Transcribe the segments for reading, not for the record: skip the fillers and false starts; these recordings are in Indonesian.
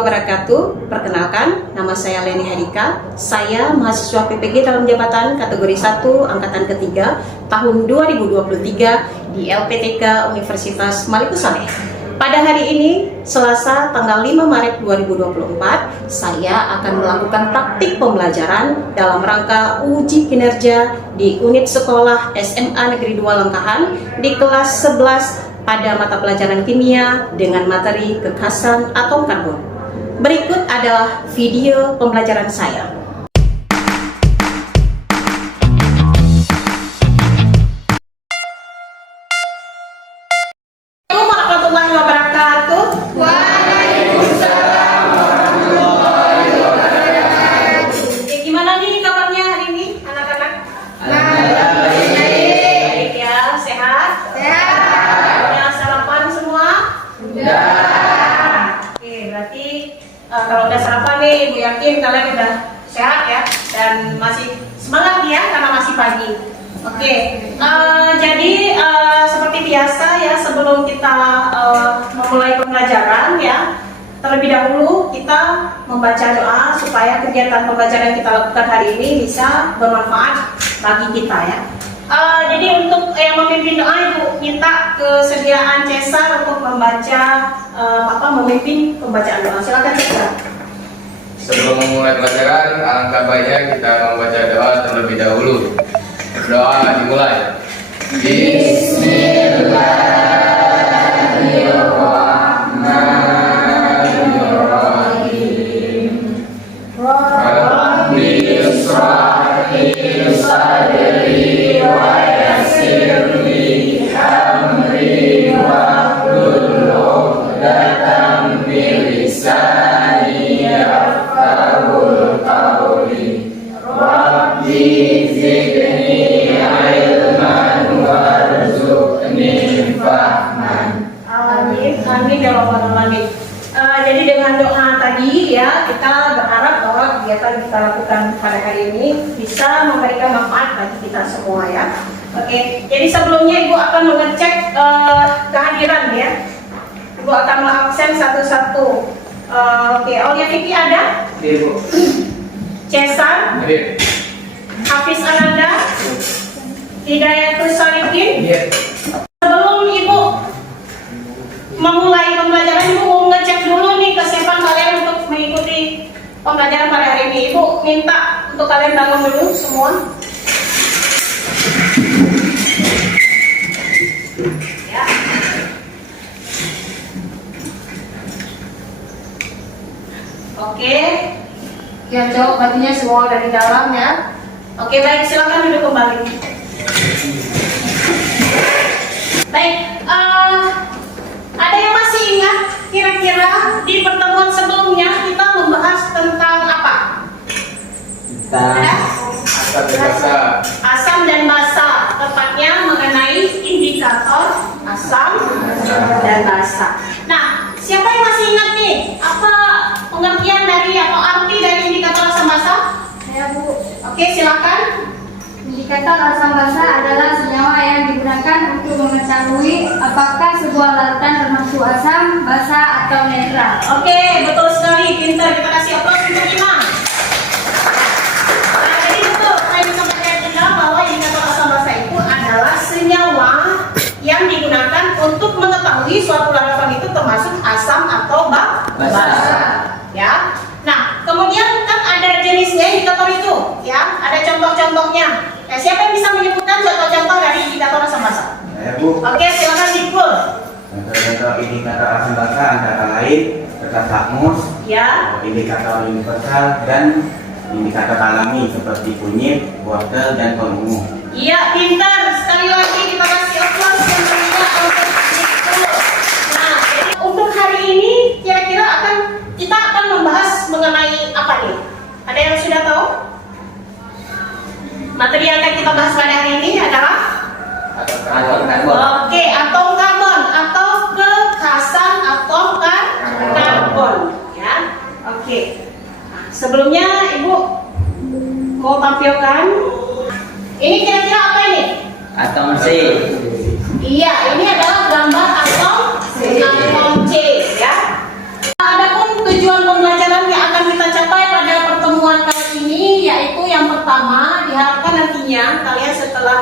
wabarakatuh. Perkenalkan, nama saya Leni Hadika. Saya mahasiswa PPG dalam jabatan kategori 1 angkatan ketiga tahun 2023 di LPTK Universitas Malikus Saleh. Pada hari ini, Selasa tanggal 5 Maret 2024, saya akan melakukan praktik pembelajaran dalam rangka uji kinerja di unit sekolah SMA Negeri 2 Lengkahan di kelas 11 pada mata pelajaran kimia dengan materi kekhasan atom karbon. Berikut adalah video pembelajaran saya. Assalamualaikum warahmatullahi wabarakatuh. Waalaikumsalam warahmatullahi wabarakatuh. Gimana nih kabarnya hari ini anak-anak? Baik ya, sehat? Udah sarapan semua? Oke, berarti kalau udah sarapan nih, Ibu yakin kalian udah sehat ya dan masih semangat ya karena masih pagi. Oke, jadi seperti biasa ya, sebelum kita memulai pembelajaran ya, terlebih dahulu kita membaca doa supaya kegiatan pembelajaran yang kita lakukan hari ini bisa bermanfaat bagi kita ya. Jadi untuk yang memimpin doa, Ibu minta kesediaan Cesar untuk membaca memimpin pembacaan doa. Silakan Cesar. Sebelum memulai pelajaran, alangkah baiknya kita membaca doa terlebih dahulu. Doa dimulai. Bismillahirrahmanirrahim. Rabbi israh li sadri wa yassir li amri wahlul 'uqdatam min lisani yafqahul qawli. Rabbi zidni ilman warzuqni fahman. Amin, amin ya rabbal alamin. Jadi dengan doa tadi ya, kita berharap bahwa kegiatan yang kita lakukan pada hari ini bisa memberikan manfaat bagi kita semua ya. Oke, jadi sebelumnya Ibu akan mengecek kehadiran ya. Ibu akan mengabsen satu-satu. Oke, Aulia Vicky ada? Ibu. Cesar? Hadir. Hafiz Ananda? Hidayatus Salikin? Iya. Sebelum Ibu memulai pembelajaran, Ibu mau ngecek dulu nih kesiapan kalian untuk mengikuti pembelajaran pada hari ini. Ibu minta untuk kalian bangun dulu semua. Ya. Oke. Ya, jawab bajunya semua dari dalam ya. Oke, baik, silakan duduk kembali. Baik, ada yang masih ingat kira-kira di pertemuan sebelumnya kita membahas tentang apa? Ada? Asal basa. Asam dan basa, tepatnya mengenai indikator asam dan basa. Nah, siapa yang masih ingat nih apa pengertian dari atau arti dari indikator asam basa? Ya Bu, Oke, silakan. indikator asam basa adalah senyawa yang digunakan untuk mengetahui apakah sebuah larutan termasuk asam, basa, atau netral. Oke, betul sekali, pintar. Kita kasih aplaus untuk Imam. Nah, jadi betul, saya bisa menyatakan bahwa indikator asam basa itu adalah senyawa yang digunakan untuk mengetahui suatu larutan itu termasuk asam atau basa. Ya. Nah, kemudian kan ada jenisnya indikator itu, ya. Ada contoh-contohnya. Ya, siapa yang bisa menyebutkan contoh-contoh dari indikator asam basa? Ya Bu, Oke, silakan Dikbul. contoh-contoh indikator asam basa antara lain kertas lakmus, Ya. indikator universal, dan indikator alami seperti kunyit, wortel, dan pengungu. Iya, pintar. Sekali lagi kita kasih aplaus yang ketiga untuk Dikbul. Nah, jadi untuk hari ini kira-kira kita akan membahas mengenai apa nih? Ada yang sudah tahu? Materi yang akan kita bahas pada hari ini adalah Atom karbon. Oke, atom karbon atau kekhasan atom karbon ya. Oke. Nah, sebelumnya Ibu mau tampilkan ini kira-kira apa ini? Atom C. Iya, ini adalah gambar atom C ya. Adapun tujuan pertama diharapkan nantinya kalian setelah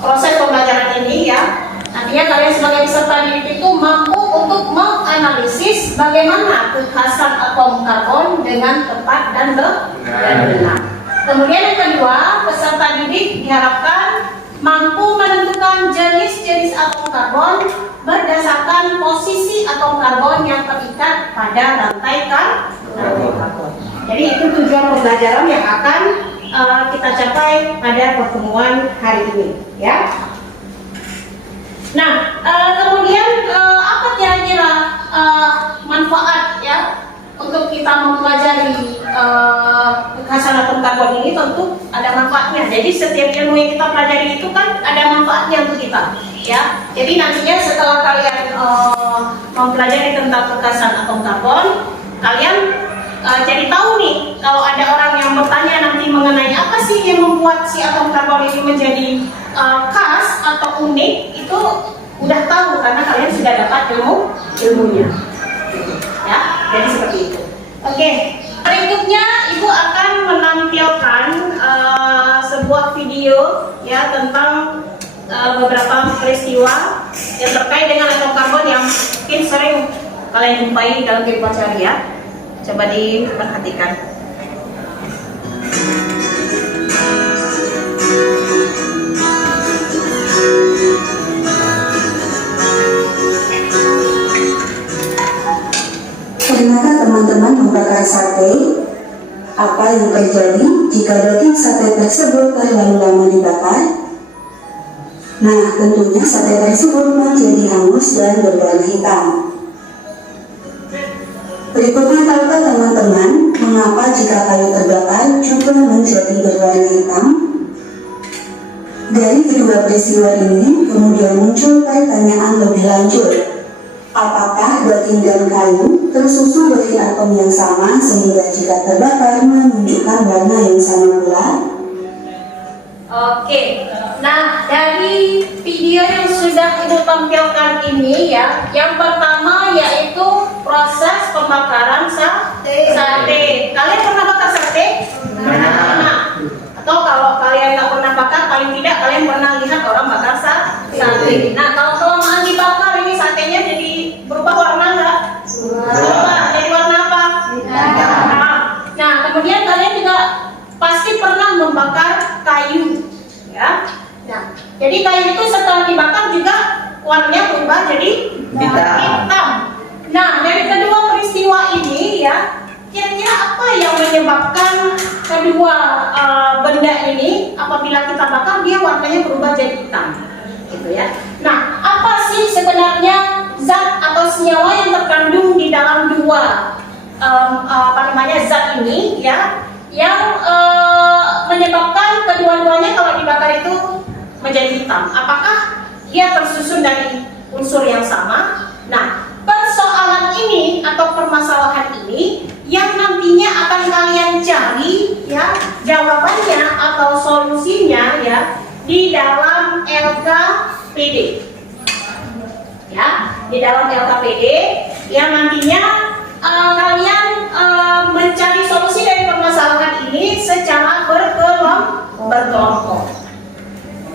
proses pembelajaran ini ya, nantinya kalian sebagai peserta didik itu mampu untuk menganalisis bagaimana kekhasan atom karbon dengan tepat dan benar. Kemudian yang kedua, peserta didik diharapkan mampu menentukan jenis-jenis atom karbon berdasarkan posisi atom karbon yang terikat pada rantai karbon. Jadi itu tujuan pembelajaran yang akan kita capai pada pertemuan hari ini, ya. Nah, kemudian apa kira-kira manfaat ya untuk kita mempelajari kekhasan atom karbon ini? Tentu ada manfaatnya. Jadi setiap ilmu yang kita pelajari itu kan ada manfaatnya untuk kita, ya. Jadi nantinya setelah kalian mempelajari tentang kekhasan atom karbon, kalian jadi tahu nih kalau ada orang yang bertanya nanti mengenai apa sih yang membuat si atom karbon ini menjadi khas atau unik, itu udah tahu karena kalian sudah dapat ilmunya, ya. Jadi seperti itu. Oke, berikutnya Ibu akan menampilkan sebuah video ya tentang beberapa peristiwa yang terkait dengan atom karbon yang mungkin sering kalian jumpai dalam kehidupan sehari ya. Coba diperhatikan. Pernahkah teman-teman membakar sate? Apa yang terjadi jika daging sate tersebut terlalu lama dibakar? Nah, tentunya sate tersebut menjadi hangus dan berwarna hitam. Berikutnya, tahukah teman-teman mengapa jika kayu terbakar juga menjadi berwarna hitam? Dari kedua peristiwa ini kemudian muncul pertanyaan lebih lanjut. Apakah daging dan kayu tersusun dari atom yang sama sehingga jika terbakar menunjukkan warna yang sama pula? Oke, nah dari video yang sudah Ibu tampilkan ini ya, yang pertama yaitu proses pembakaran sate. Kalian pernah bakar sate? Nah, atau kalau kalian nggak pernah bakar, paling tidak kalian pernah lihat orang bakar sate. Nah, kalau kelamaan dibakar ini satenya jadi berubah warna nggak? Berubah. Jadi warna apa? Nah, kemudian kalian juga pasti pernah membakar kayu, ya. Nah, jadi kayu itu setelah dibakar juga warnanya berubah jadi hitam. Nah, dari kedua peristiwa ini ya, kira-kira apa yang menyebabkan kedua benda ini apabila kita bakar dia warnanya berubah jadi hitam, gitu ya. Nah, apa sih sebenarnya zat atau senyawa yang terkandung di dalam dua zat ini ya, yang menyebabkan kedua-duanya kalau dibakar itu menjadi hitam? Apakah dia tersusun dari unsur yang sama? Nah, persoalan ini atau permasalahan ini yang nantinya akan kalian cari ya jawabannya atau solusinya ya di dalam LKPD. Ya, di dalam LKPD yang nantinya kalian mencari solusi dari permasalahan ini secara berkelompok.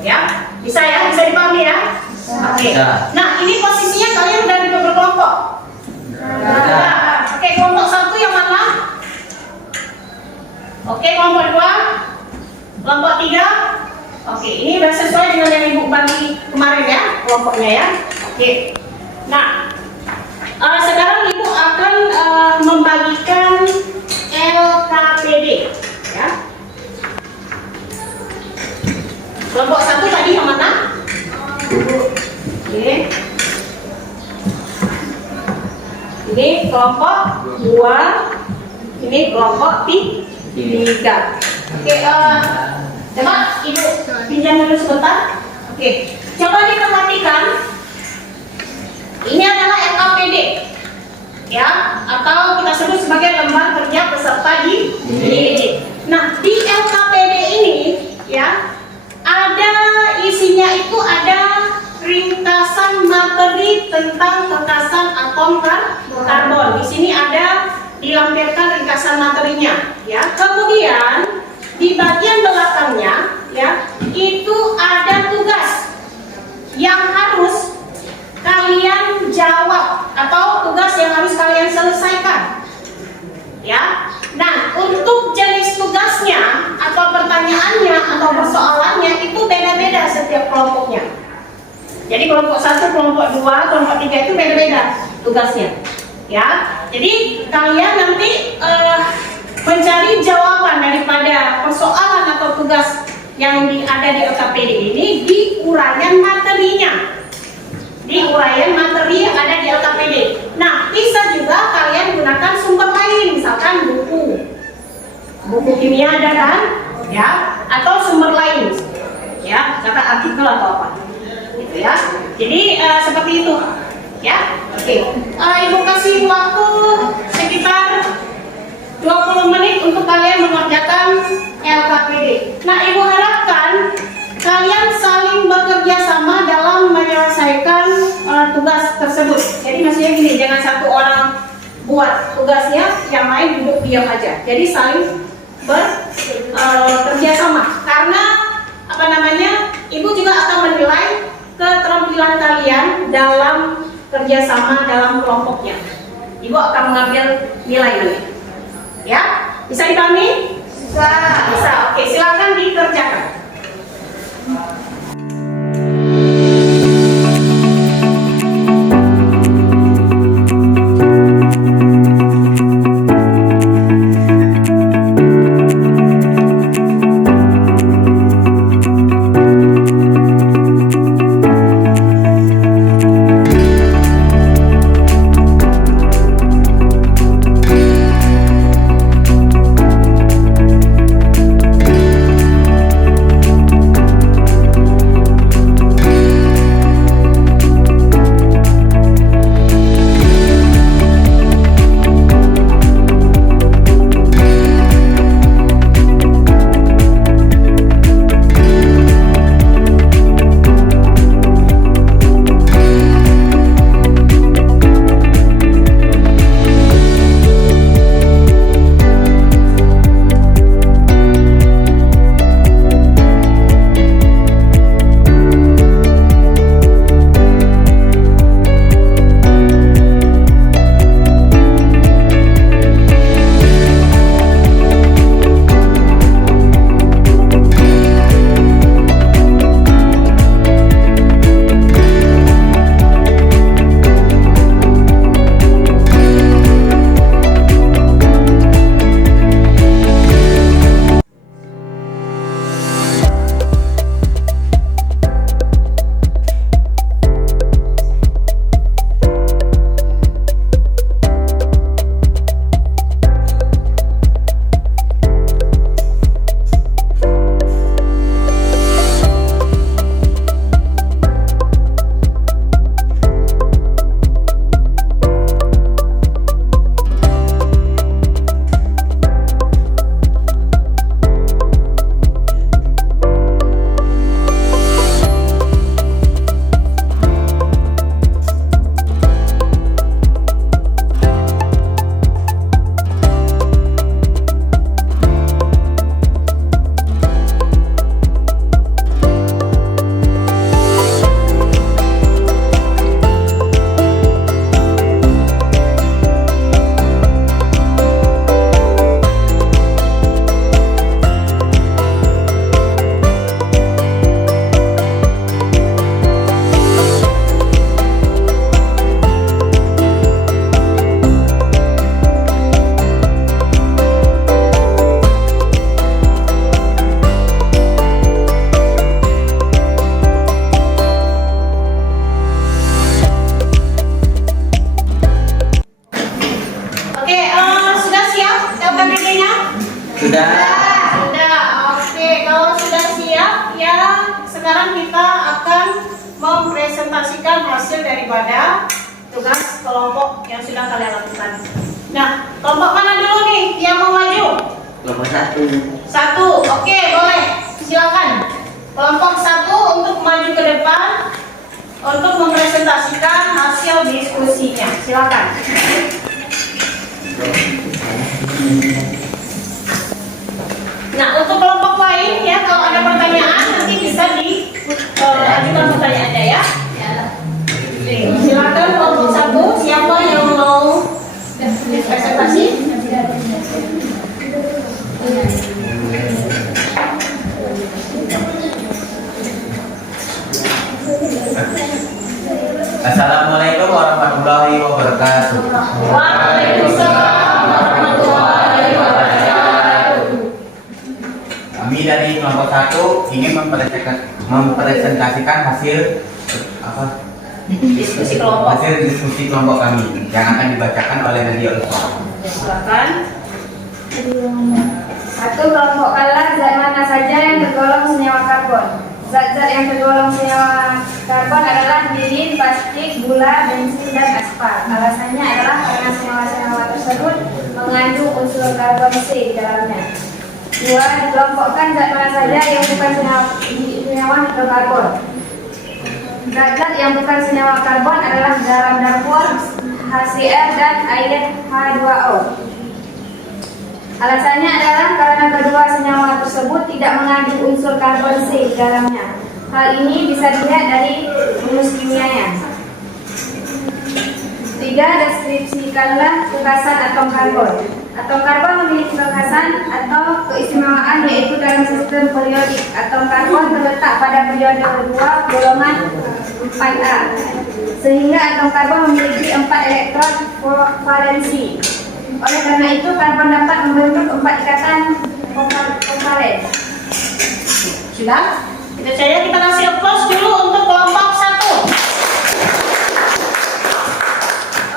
Ya, bisa ya, bisa dipahami ya? Oke. Nah, ini posisinya kalian udah di berkelompok. Oke, kelompok satu yang mana? Oke, kelompok dua, kelompok tiga. Oke, ini udah sesuai dengan yang Ibu bagi kemarin ya, kelompoknya ya. Oke. Nah, sekarang Ibu akan membagikan LKPD ya. Kelompok satu tadi yang mana? Oke. Ini kelompok 2, ini kelompok 3. Oke, coba Ibu pinjam dulu sebentar. Oke, coba diperhatikan. Ini adalah LKPD, ya, atau kita sebut sebagai lembar kerja peserta didik. Nah, di LKPD ini, ya, ada isinya itu ada ringkasan materi tentang kekhasan atom karbon. Di sini ada dilampirkan ringkasan materinya, ya. Kemudian di jawab atau tugas yang harus kalian selesaikan. Ya. Nah, untuk jenis tugasnya atau pertanyaannya atau persoalannya itu beda-beda setiap kelompoknya. Jadi kelompok 1, kelompok 2, kelompok 3 itu beda-beda tugasnya. Ya. Jadi kalian nanti mencari jawaban daripada persoalan atau tugas yang ada di LKPD ini di uraian materinya. Di uraian materi yang ada di LKPD. Nah, bisa juga kalian gunakan sumber lain, misalkan buku kimia ada kan, ya, atau sumber lain, ya, kata artikel atau apa, gitu ya. Jadi seperti itu, ya. Oke, Ibu kasih waktu sekitar 20 menit untuk kalian mengerjakan LKPD. Nah, Ibu harapkan kalian saling bekerja sama dalam menyelesaikan tugas tersebut. Jadi maksudnya gini, jangan satu orang buat tugasnya, yang lain duduk diam aja. Jadi saling bekerja sama. Karena Ibu juga akan menilai keterampilan kalian dalam kerjasama dalam kelompoknya. Ibu akan mengambil nilai. Ya, bisa dipahami? Bisa. Oke, silakan dikerjakan. sekarang kita akan mempresentasikan hasil daripada tugas kelompok yang sudah kalian lakukan. Nah, kelompok mana dulu nih yang mau maju? Kelompok 1. 1, oke, boleh, silakan. Kelompok 1 untuk maju ke depan untuk mempresentasikan hasil diskusinya. Silakan. Nah, untuk kelompok lain ya, kalau ada pertanyaan nanti bisa diajukan pertanyaannya ya. Silakan kelompok presentasi. Assalamualaikum warahmatullahi wabarakatuh. Waalaikumsalam warahmatullahi wabarakatuh. Kami dari kelompok 1 ingin mempresentasikan hasil Diskusi kelompok. hasil diskusi kelompok kami yang akan dibacakan oleh Nadia Ulfa. Silakan. Satu, kelompok kalah zat mana saja yang tergolong senyawa karbon. Zat-zat yang tergolong senyawa karbon adalah lilin, plastik, gula, bensin, dan aspal. Alasannya adalah karena senyawa-senyawa tersebut mengandung unsur karbon C di dalamnya. Dua, dikelompokkan zat mana saja yang bukan senyawa hidrokarbon. Zat-zat yang bukan senyawa karbon adalah garam dapur, HCl, dan air H2O. Alasannya adalah karena kedua senyawa tersebut tidak mengandung unsur karbon C di dalamnya. Hal ini bisa dilihat dari rumus kimianya. 3. Deskripsikanlah kekhasan atom karbon. Atom karbon memiliki kekhasan atau keistimewaan yaitu dalam sistem periodik. Atom karbon terletak pada periode 2 golongan 4A. Sehingga atom karbon memiliki 4 elektron valensi. Oleh karena itu, karbon dapat membentuk 4 ikatan kovalen. Sudah? Itu saja, kita kasih applause dulu untuk kelompok 1.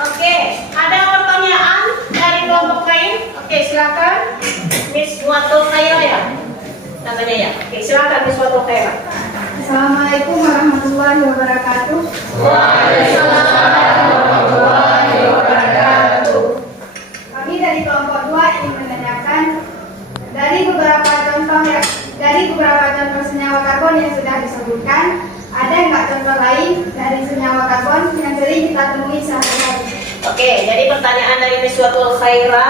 Oke, ada pertanyaan dari kelompok lain? Oke, silakan. Miss Watul Khaira ya? Namanya ya? Oke, silakan Miss Watul Khaira. Assalamualaikum warahmatullahi wabarakatuh. Waalaikumsalam warahmatullahi wabarakatuh. Kami dari kelompok 2 ingin menanyakan dari beberapa contoh senyawa karbon yang sudah disebutkan, ada nggak contoh lain dari senyawa karbon yang sering kita temui sehari-hari? Oke, jadi pertanyaan dari Miss Watul Khaira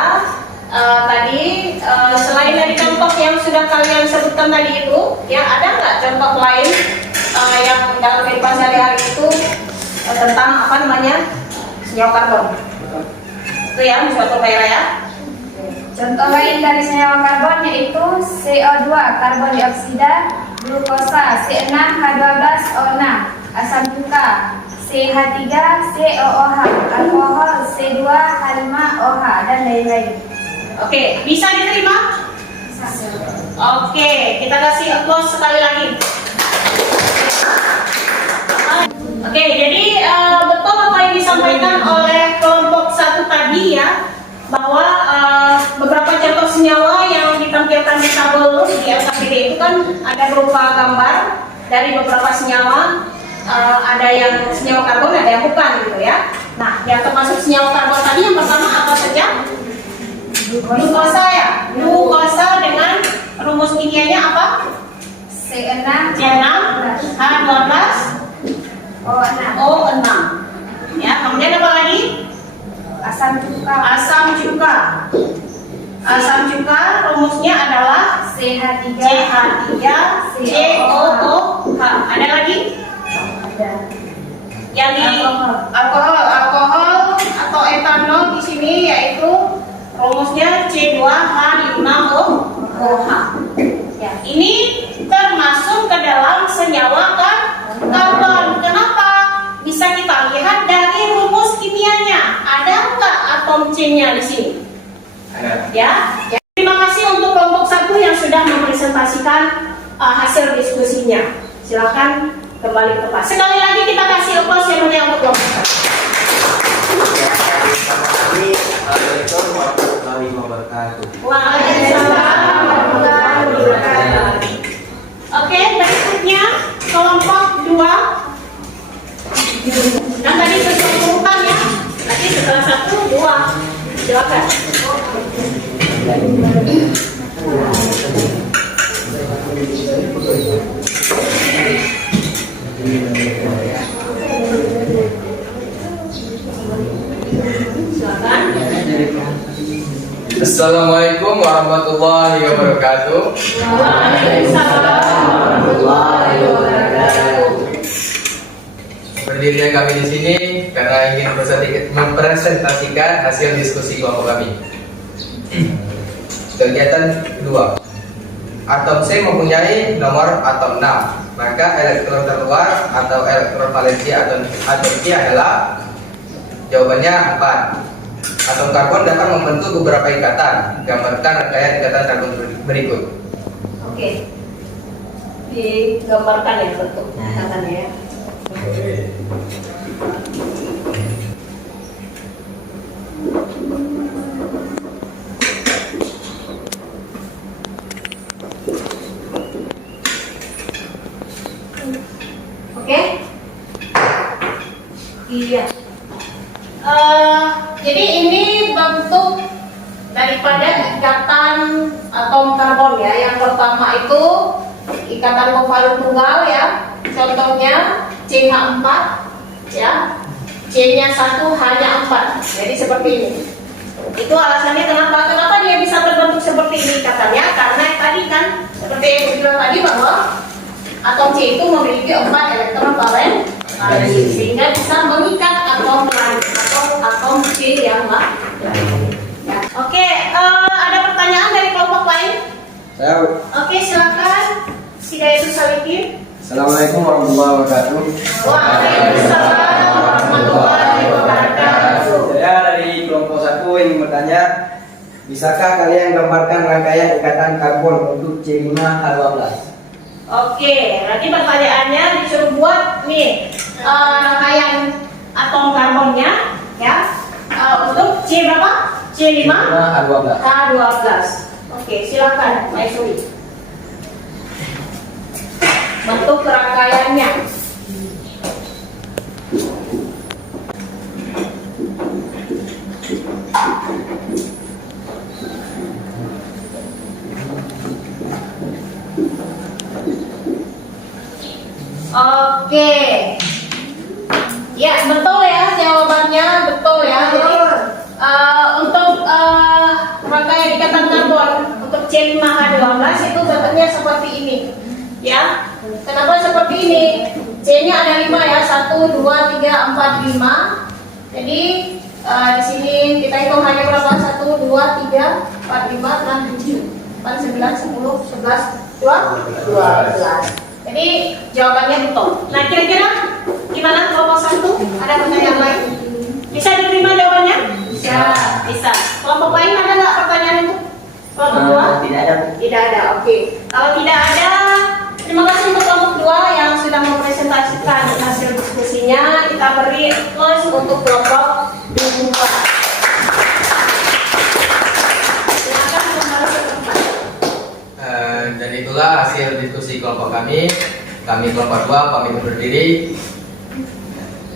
tadi, selain dari contoh yang sudah kalian sebutkan tadi itu, ya ada nggak contoh lain yang dalam kehidupan sehari-hari itu tentang apa namanya senyawa karbon? Itu ya Miss Watul Khaira ya. Contoh lain dari senyawa karbon yaitu CO2, karbon dioksida, glukosa, C6H12O6, asam cuka, CH3COOH, alkohol, C2H5OH, dan lain-lain. Oke, bisa diterima? Oke, kita kasih applause sekali lagi. Oke, jadi betul apa yang disampaikan oleh kelompok 1 tadi ya, bahwa beberapa contoh senyawa yang ditampilkan di tabel di LKPD itu kan ada berupa gambar dari beberapa senyawa, ada yang senyawa karbon, ada yang bukan gitu ya. Nah, yang termasuk senyawa karbon tadi yang pertama apa saja? Glukosa ya, glukosa dengan rumus kimianya apa? C6H12O6. Ya, kemudian apa lagi? Asam cuka, Asam cuka rumusnya adalah CH3COOH. Ada lagi? Yang di alkohol atau etanol di sini yaitu rumusnya C2H5OH. Ya, ini termasuk ke dalam senyawa karbon. Kenapa? Bisa kita lihat dari rumus kimianya. Ada nggak atom C-nya di sini? Ada. Ya. Terima kasih untuk kelompok 1 yang sudah mempresentasikan hasil diskusinya. Silakan kembali ke kelas. Sekali lagi kita kasih applause yang meriah untuk kelompok 1. Assalamualaikum warahmatullahi wabarakatuh. Waalaikumsalam warahmatullahi wabarakatuh. Oke, berikutnya kelompok 2. Yang tadi sesuai urutan ya. Nanti setelah 1, 2. Silakan. Assalamualaikum warahmatullahi wabarakatuh. Waalaikumsalam warahmatullahi wabarakatuh. Berdirinya kami di sini karena ingin mempresentasikan hasil diskusi kelompok kami. Kegiatan kedua, atom C mempunyai nomor atom 6, maka elektron terluar atau elektron valensi atom C adalah jawabannya 4. Atom karbon dapat membentuk beberapa ikatan. Gambarkan rangkaian ikatan karbon berikut. Oke. Digambarkan ya bentuk ikatannya ya. Oke. Iya. Jadi ini bentuk daripada ikatan atom karbon ya. Yang pertama itu ikatan kovalen tunggal ya. Contohnya CH4 ya. C-nya 1, H-nya 4. Jadi seperti ini. Itu alasannya kenapa dia bisa terbentuk seperti ini ikatannya, karena tadi kan seperti yang saya bilang tadi bahwa atom C itu memiliki 4 elektron valensi sehingga bisa mengikat atom lain atau atom C yang lain. Ya. Oke, ada pertanyaan dari kelompok lain? Saya. Oke, silakan. Hidayatun Salikin. Assalamualaikum warahmatullahi wabarakatuh. Waalaikumsalam warahmatullahi wabarakatuh. Saya dari kelompok 1 ingin bertanya, bisakah kalian gambarkan rangkaian ikatan karbon untuk C5H12? Oke, nanti pertanyaannya disuruh buat nih rangkaian atom karbonnya ya untuk C berapa? C5 H12. Oke, silakan Mbak Suri. Bentuk rangkaiannya. Oke. Ya, betul ya jawabannya, betul ya. Jadi untuk rangkaian ikatan karbon untuk C5H12 itu bentuknya seperti ini. Ya. Kenapa seperti ini? C-nya ada 5 ya. 1 2 3 4 5. Jadi di sini kita hitung hanya berapa? 1 2 3 4 5 6 7 8 9 10 11 12. Jadi jawabannya betul. Nah, kira-kira gimana kelompok 1? Ada pertanyaan lain? Bisa diterima jawabannya? Bisa. Kelompok lain ada nggak pertanyaan itu? Kelompok 2? Tidak ada. Tidak ada. Oke. Kalau tidak ada, terima kasih untuk kelompok 2 yang sudah mempresentasikan hasil diskusinya. Kita beri plus untuk kelompok 2. Silakan kembali ke tempat. Dan itulah hasil diskusi kelompok kami. Kami kelompok 2 pamit undur diri.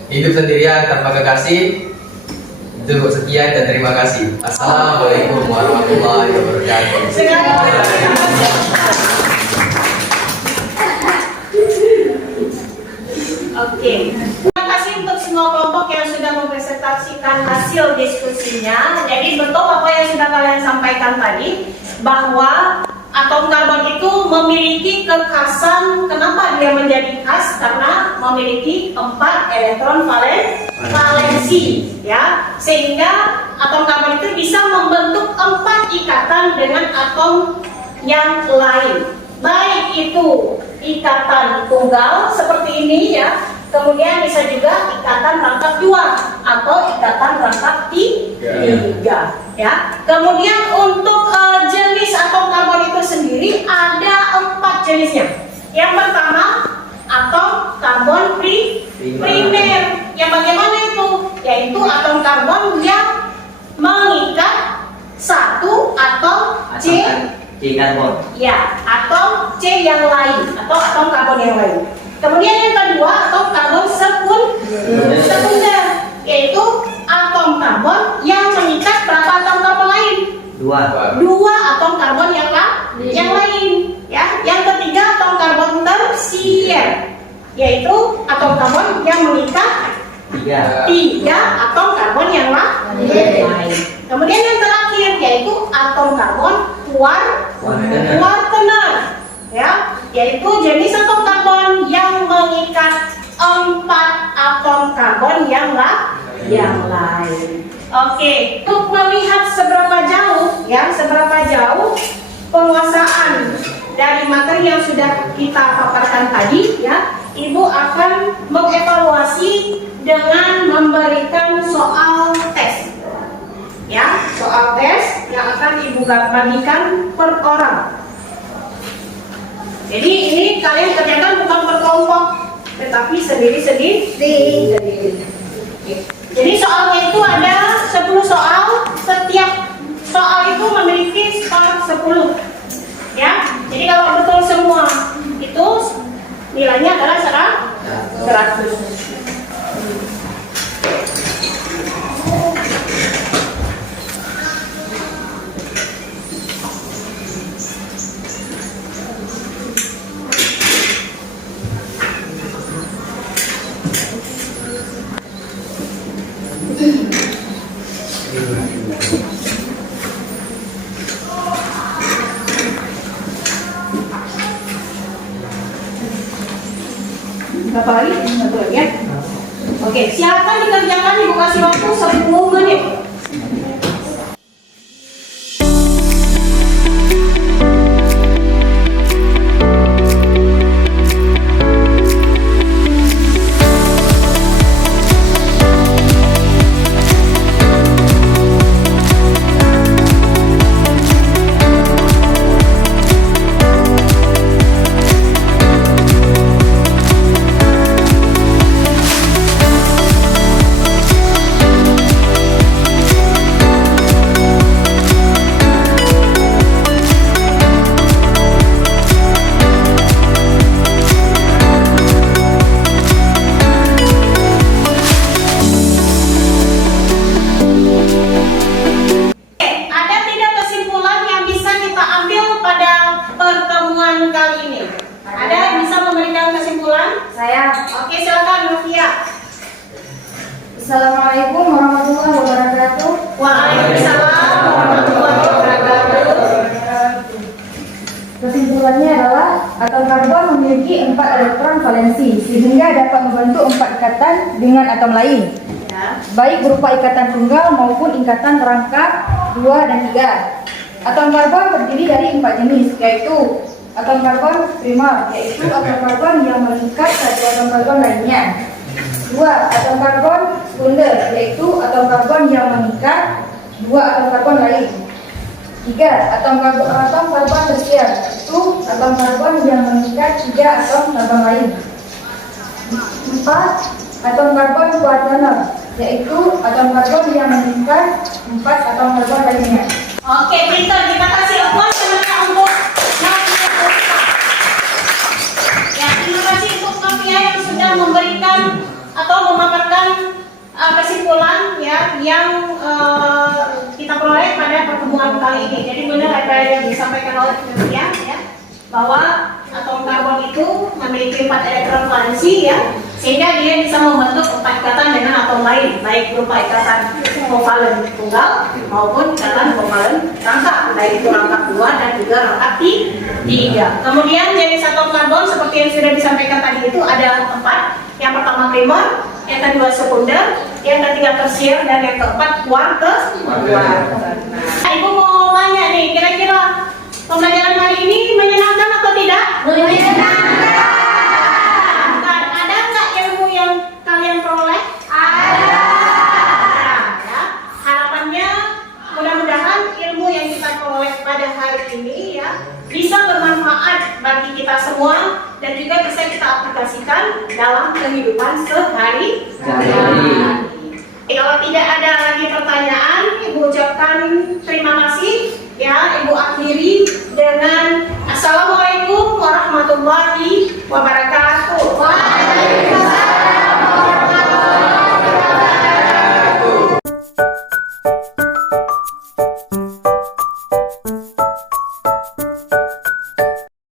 Hidup sendirian tanpa kekasih. Cukup sekian dan terima kasih. Assalamualaikum warahmatullahi wabarakatuh. Oke. Terima kasih untuk semua kelompok yang sudah mempresentasikan hasil diskusinya. Jadi betul apa yang sudah kalian sampaikan tadi, bahwa atom karbon itu memiliki kekhasan. Kenapa dia menjadi khas? Karena memiliki 4 elektron valensi ya, sehingga atom karbon itu bisa membentuk 4 ikatan dengan atom yang lain, baik itu ikatan tunggal seperti ini ya, kemudian bisa juga ikatan rangkap 2 atau ikatan rangkap 3 ya. Kemudian untuk jenis atom karbon itu sendiri ada 4 jenisnya. Yang pertama atom karbon primer. Yang bagaimana itu? Yaitu atom karbon yang mengikat satu atom C karbon. ya, atom C yang lain atau atom karbon yang lain. Kemudian yang kedua atom karbon sekunder, yaitu atom karbon yang mengikat berapa atom karbon lain? 2 atom karbon yang lain ya. Yang ketiga atom karbon tersier, yaitu atom karbon yang mengikat 3 atom karbon yang lain. Kemudian yang terakhir yaitu atom karbon kuartener ya, yaitu jenis atom karbon yang mengikat 4 atom karbon yang lain. Oke, untuk melihat seberapa jauh penguasaan dari materi yang sudah kita paparkan tadi, ya, Ibu akan mengevaluasi dengan memberikan soal tes, ya, soal tes yang akan Ibu bagikan per orang. Jadi ini kalian kerjakan bukan per kelompok, tetapi sendiri-sendiri. Jadi soalnya itu ada 10 soal, setiap soal itu memiliki skor 10. Ya, jadi kalau betul semua itu nilainya adalah 100. Berapa lagi? 1 lagi ya. Oke, silakan dikerjakan, Ibu kasih waktu 10 menit. Assalamualaikum warahmatullahi wabarakatuh. Waalaikumsalam warahmatullahi wabarakatuh. Kesimpulannya adalah atom karbon memiliki 4 elektron valensi sehingga dapat membentuk 4 ikatan dengan atom lain, baik berupa ikatan tunggal maupun ikatan rangkap 2 dan 3. Atom karbon terdiri dari 4 jenis, yaitu atom karbon primer, yaitu atom karbon yang mengikat satu atom karbon lainnya. 2. Atom karbon sekunder, yaitu atom karbon yang mengikat 2 atom karbon lain. 3. Atom karbon tersier, yaitu atom karbon yang mengikat 3 atom karbon lain. 4. Atom karbon quaterner, yaitu atom karbon yang mengikat 4 atom karbon lainnya. Oke, pintar, kita kasih applause sebenarnya untuk Novia Putra. Ya, terima kasih untuk Novia yang sudah memberikan atau memaparkan kesimpulan ya yang kita peroleh pada pertemuan kali ini. Jadi benar apa yang disampaikan oleh Novia ya, bahwa atom karbon itu memiliki 4 elektron valensi ya, sehingga dia bisa membentuk 4 ikatan dengan atom lain, baik berupa ikatan kovalen tunggal maupun ikatan kovalen rangkap, baik itu rangkap 2 dan juga rangkap 3. Kemudian jenis atom karbon seperti yang sudah disampaikan tadi itu ada 4. Yang pertama primer, yang kedua sekunder, yang ketiga tersier, dan yang keempat quarter. Ibu mau tanya nih, kira-kira pembelajaran hari ini menyenangkan atau tidak? Menyenangkan. Ada nggak ilmu yang kalian peroleh? Ada. Ya. Harapannya mudah-mudahan ilmu yang kita peroleh pada hari ini ya bisa bermanfaat bagi kita semua dan juga bisa kita aplikasikan dalam kehidupan sehari-hari. Kalau tidak ada lagi pertanyaan, Ibu ucapkan terima kasih ya. Ibu akhiri dengan assalamualaikum